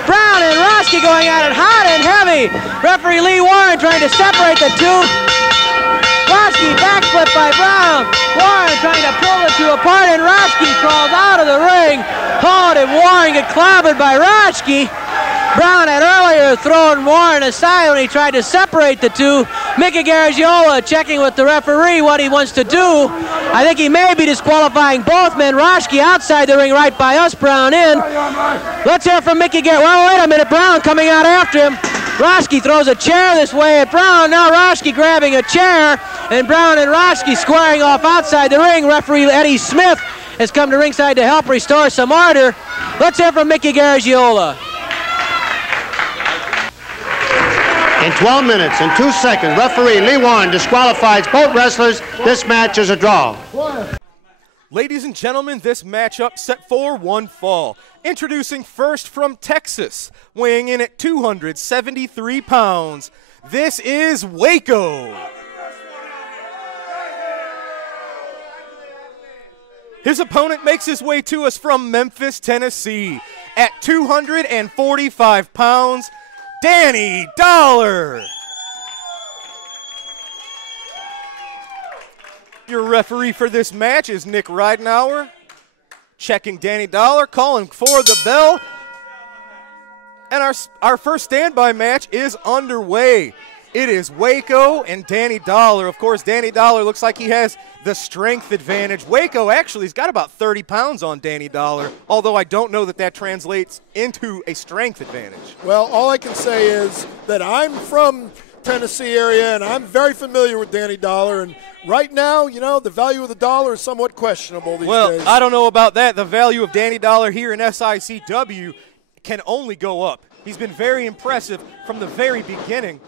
Brown and Roschke going at it hot and heavy. Referee Lee Warren trying to separate the two. Roschke backflip by Brown. Warren trying to pull the two apart, and Roschke crawls out of the ring. Oh, did Warren get clobbered by Roschke? Brown had earlier thrown Warren aside when he tried to separate the two. Mickey Garagiola checking with the referee what he wants to do. I think he may be disqualifying both men. Roschke outside the ring right by us, Brown in. Let's hear from Mickey Garagiola. Well, wait a minute, Brown coming out after him. Roschke throws a chair this way at Brown. Now Roschke grabbing a chair, and Brown and Roschke squaring off outside the ring. Referee Eddie Smith has come to ringside to help restore some order. Let's hear from Mickey Garagiola. In 12 minutes and 2 seconds, referee Lee Warren disqualifies both wrestlers. This match is a draw. Ladies and gentlemen, this matchup set for one fall. Introducing first from Texas, weighing in at 273 pounds, this is Waco. His opponent makes his way to us from Memphis, Tennessee, at 245 pounds, Danny Dollar. Your referee for this match is Nick Ridenauer. Checking Danny Dollar, calling for the bell. And our first standby match is underway. It is Waco and Danny Dollar. Of course, Danny Dollar looks like he has the strength advantage. Waco actually has got about 30 pounds on Danny Dollar, although I don't know that that translates into a strength advantage. Well, all I can say is that I'm from Tennessee area, and I'm very familiar with Danny Dollar, and right now, you know, the value of the dollar is somewhat questionable these days. Well, I don't know about that. The value of Danny Dollar here in SICW can only go up. He's been very impressive from the very beginning.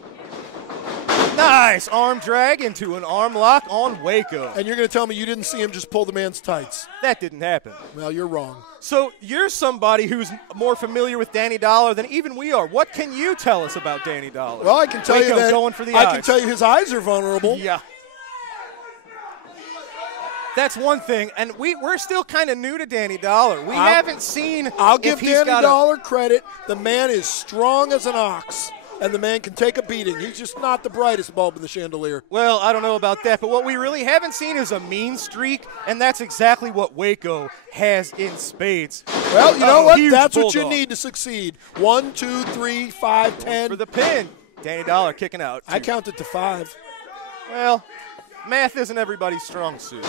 Nice arm drag into an arm lock on Waco. And you're going to tell me you didn't see him just pull the man's tights? That didn't happen. Well, you're wrong. So you're somebody who's more familiar with Danny Dollar than even we are. What can you tell us about Danny Dollar? Well, I can tell you that going for the I eyes. can tell you his eyes are vulnerable. Yeah. That's one thing, and we're still kind of new to Danny Dollar. We haven't seen. I'll give Danny Dollar credit. The man is strong as an ox, and the man can take a beating. He's just not the brightest bulb in the chandelier. Well, I don't know about that, but what we really haven't seen is a mean streak, and that's exactly what Waco has in spades. Well, you know what? That's bulldog. what you need to succeed. 1, 2, 3, 5, 10. For the pin. Danny Dollar kicking out. I counted to 5. Well, math isn't everybody's strong suit.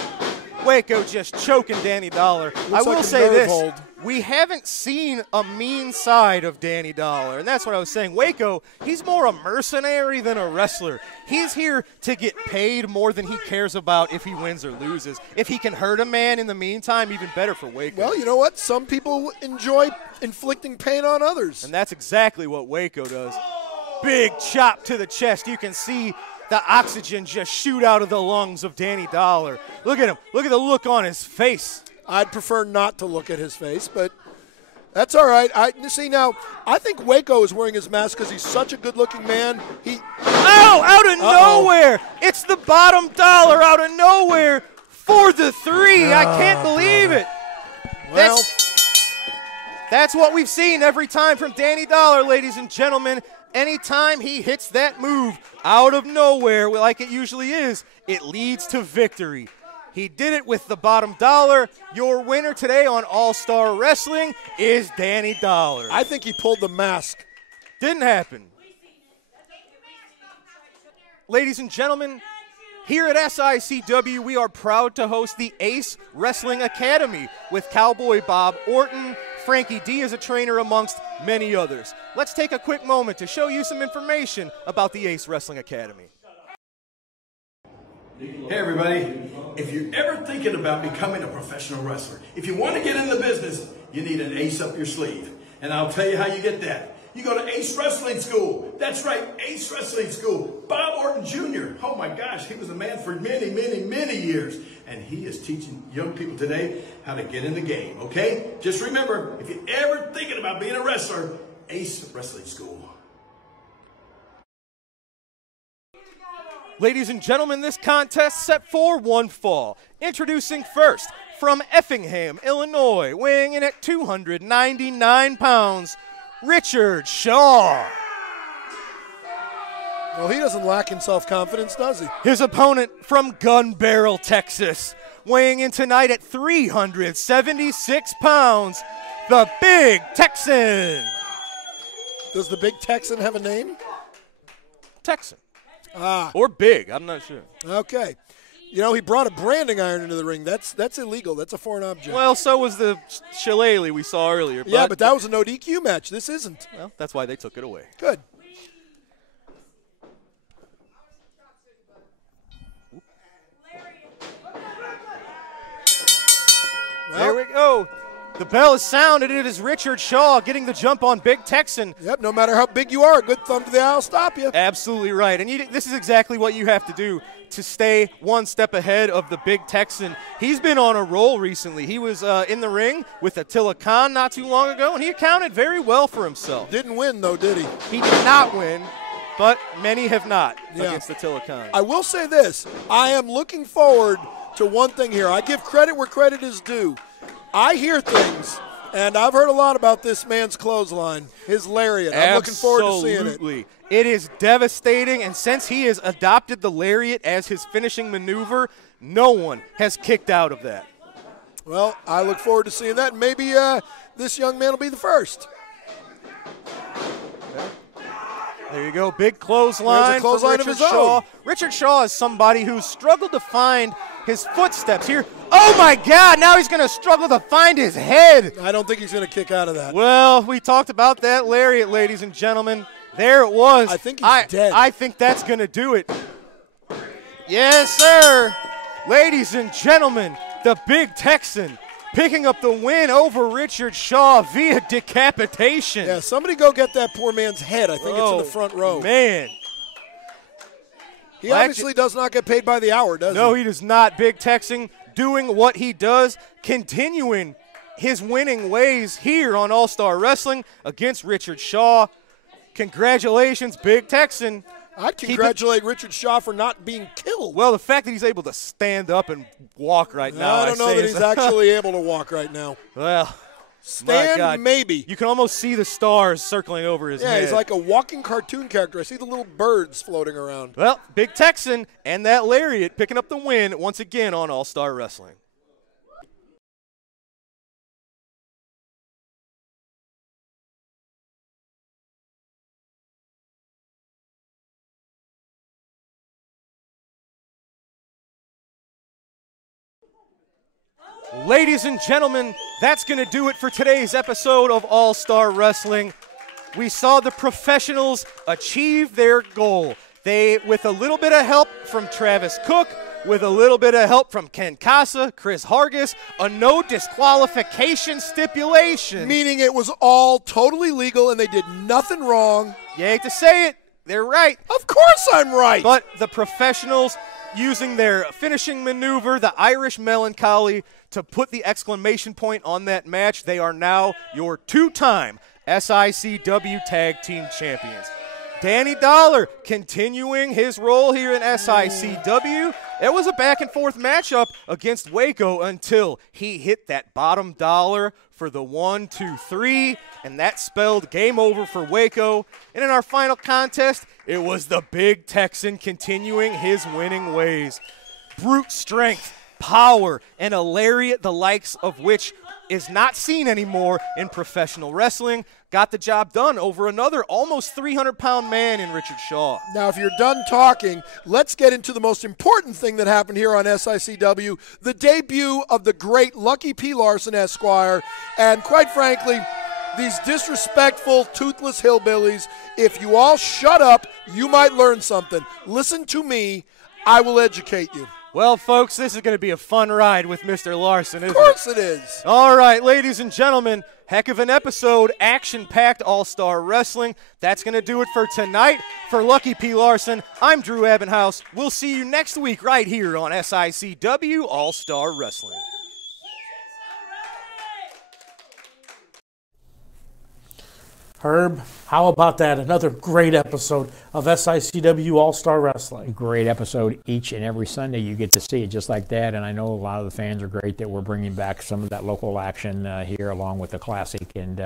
Waco just choking Danny Dollar. I will say this. We haven't seen a mean side of Danny Dollar, and that's what I was saying. Waco, he's more a mercenary than a wrestler. He's here to get paid more than he cares about if he wins or loses. If he can hurt a man in the meantime, even better for Waco. Well, you know what? Some people enjoy inflicting pain on others. And that's exactly what Waco does. Big chop to the chest. You can see the oxygen just shoot out of the lungs of Danny Dollar. Look at him. Look at the look on his face. I'd prefer not to look at his face, but that's all right. See, now, I think Waco is wearing his mask because he's such a good-looking man. Oh, out of nowhere. It's the bottom dollar out of nowhere for the 3. I can't believe it. Well, that's what we've seen every time from Danny Dollar, ladies and gentlemen. Anytime he hits that move out of nowhere, like it usually is, it leads to victory. He did it with the bottom dollar. Your winner today on All-Star Wrestling is Danny Dollar. I think he pulled the mask. Didn't happen. Ladies and gentlemen, here at SICW, we are proud to host the Ace Wrestling Academy with Cowboy Bob Orton, Frankie D as a trainer, amongst many others. Let's take a quick moment to show you some information about the Ace Wrestling Academy. Hey everybody, if you're ever thinking about becoming a professional wrestler, if you want to get in the business, you need an ace up your sleeve. And I'll tell you how you get that. You go to Ace Wrestling School. That's right, Ace Wrestling School. Bob Orton Jr., oh my gosh, he was a man for many, many, many years. And he is teaching young people today how to get in the game, okay? Just remember, if you're ever thinking about being a wrestler, Ace Wrestling School. Ladies and gentlemen, this contest set for one fall. Introducing first, from Effingham, Illinois, weighing in at 299 pounds, Richard Shaw. Well, he doesn't lack in self-confidence, does he? His opponent from Gun Barrel, Texas, weighing in tonight at 376 pounds, the Big Texan. Does the Big Texan have a name? Texan. Or Big, I'm not sure. Okay. You know, he brought a branding iron into the ring. That's illegal. That's a foreign object. Well, so was the shillelagh we saw earlier. Yeah, but that was a no DQ match. This isn't. Well, that's why they took it away. Good. There we go. The bell is sounded. It is Richard Shaw getting the jump on Big Texan. Yep, no matter how big you are, a good thumb to the eye will stop you. Absolutely right. And this is exactly what you have to do to stay one step ahead of the Big Texan. He's been on a roll recently. He was in the ring with Attilicon not too long ago, and he accounted very well for himself. Didn't win, though, did he? He did not win, but many have not against Attilicon. I will say this. I am looking forward to one thing here. I give credit where credit is due. I hear things, and I've heard a lot about this man's clothesline, his lariat. I'm looking forward to seeing it. It is devastating, and since he has adopted the lariat as his finishing maneuver, no one has kicked out of that. Well, I look forward to seeing that. Maybe this young man will be the first. There you go, big clothesline for Richard Shaw. Richard Shaw is somebody who's struggled to find his footsteps here. Oh my God, now he's gonna struggle to find his head. I don't think he's gonna kick out of that. Well, we talked about that lariat, ladies and gentlemen. There it was. I think he's dead. I think that's gonna do it. Yes, sir. Ladies and gentlemen, the Big Texan picking up the win over Richard Shaw via decapitation. Yeah, somebody go get that poor man's head. I think it's in the front row. Man. He obviously does not get paid by the hour, does he? No, he does not. Big Texan doing what he does, continuing his winning ways here on All-Star Wrestling against Richard Shaw. Congratulations, Big Texan. I'd congratulate Richard Shaw for not being killed. Well, the fact that he's able to stand up and walk right now. I don't know that he's actually able to walk right now. Well, stand, my God. maybe. You can almost see the stars circling over his head. Yeah, he's like a walking cartoon character. I see the little birds floating around. Well, Big Texan and that lariat picking up the win once again on All-Star Wrestling. Ladies and gentlemen, that's going to do it for today's episode of All-Star Wrestling. We saw the professionals achieve their goal. They, with a little bit of help from Travis Cook, with a little bit of help from Ken Casa, Chris Hargis, a no disqualification stipulation. Meaning it was all totally legal and they did nothing wrong. You hate to say it, they're right. Of course I'm right. But the professionals using their finishing maneuver, the Irish Melancholy, to put the exclamation point on that match. They are now your two-time SICW Tag Team Champions. Danny Dollar continuing his role here in SICW. It was a back-and-forth matchup against Waco until he hit that bottom dollar for the 1, 2, 3, and that spelled game over for Waco. And in our final contest, it was the Big Texan continuing his winning ways. Brute strength, power, and a lariat the likes of which is not seen anymore in professional wrestling. Got the job done over another almost 300-pound man in Richard Shaw. Now, if you're done talking, let's get into the most important thing that happened here on SICW, the debut of the great Lucky P. Larson, Esquire, and quite frankly, these disrespectful, toothless hillbillies. If you all shut up, you might learn something. Listen to me. I will educate you. Well, folks, this is going to be a fun ride with Mr. Larson, isn't it? Of course it is. All right, ladies and gentlemen, heck of an episode, action-packed All-Star Wrestling. That's going to do it for tonight. For Lucky P. Larson, I'm Drew Abbenhouse. We'll see you next week right here on SICW All-Star Wrestling. Herb, how about that? Another great episode of SICW All-Star Wrestling. Great episode each and every Sunday. You get to see it just like that, and I know a lot of the fans are great that we're bringing back some of that local action here along with the Classic, and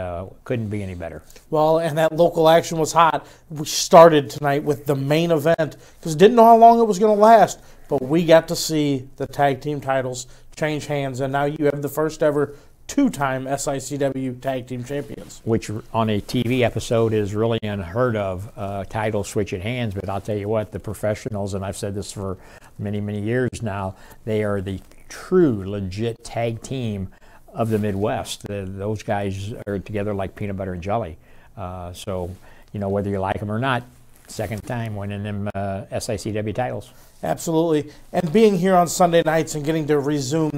couldn't be any better. Well, and that local action was hot. We started tonight with the main event because didn't know how long it was going to last, but we got to see the tag team titles change hands, and now you have the first ever two-time SICW Tag Team Champions. Which on a TV episode is really unheard of, title switching hands, but I'll tell you what, the professionals, and I've said this for many, many years now, they are the true, legit tag team of the Midwest. Those guys are together like peanut butter and jelly. So, you know, whether you like them or not, Second time winning them SICW titles. Absolutely. And being here on Sunday nights and getting to resume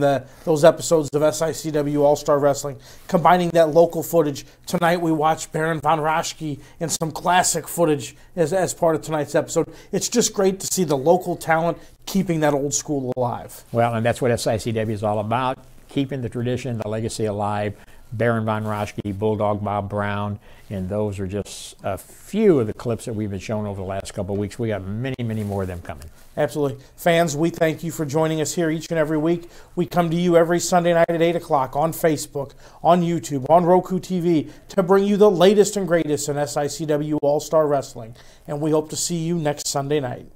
those episodes of SICW All-Star Wrestling, combining that local footage. Tonight we watched Baron von Raschke and some classic footage as part of tonight's episode. It's just great to see the local talent keeping that old school alive. Well, and that's what SICW is all about, keeping the tradition, the legacy alive. Baron von Raschke, Bulldog Bob Brown, and those are just a few of the clips that we've been showing over the last couple of weeks. We got many, many more of them coming. Absolutely. Fans, we thank you for joining us here each and every week. We come to you every Sunday night at 8 o'clock on Facebook, on YouTube, on Roku TV to bring you the latest and greatest in SICW All-Star Wrestling. And we hope to see you next Sunday night.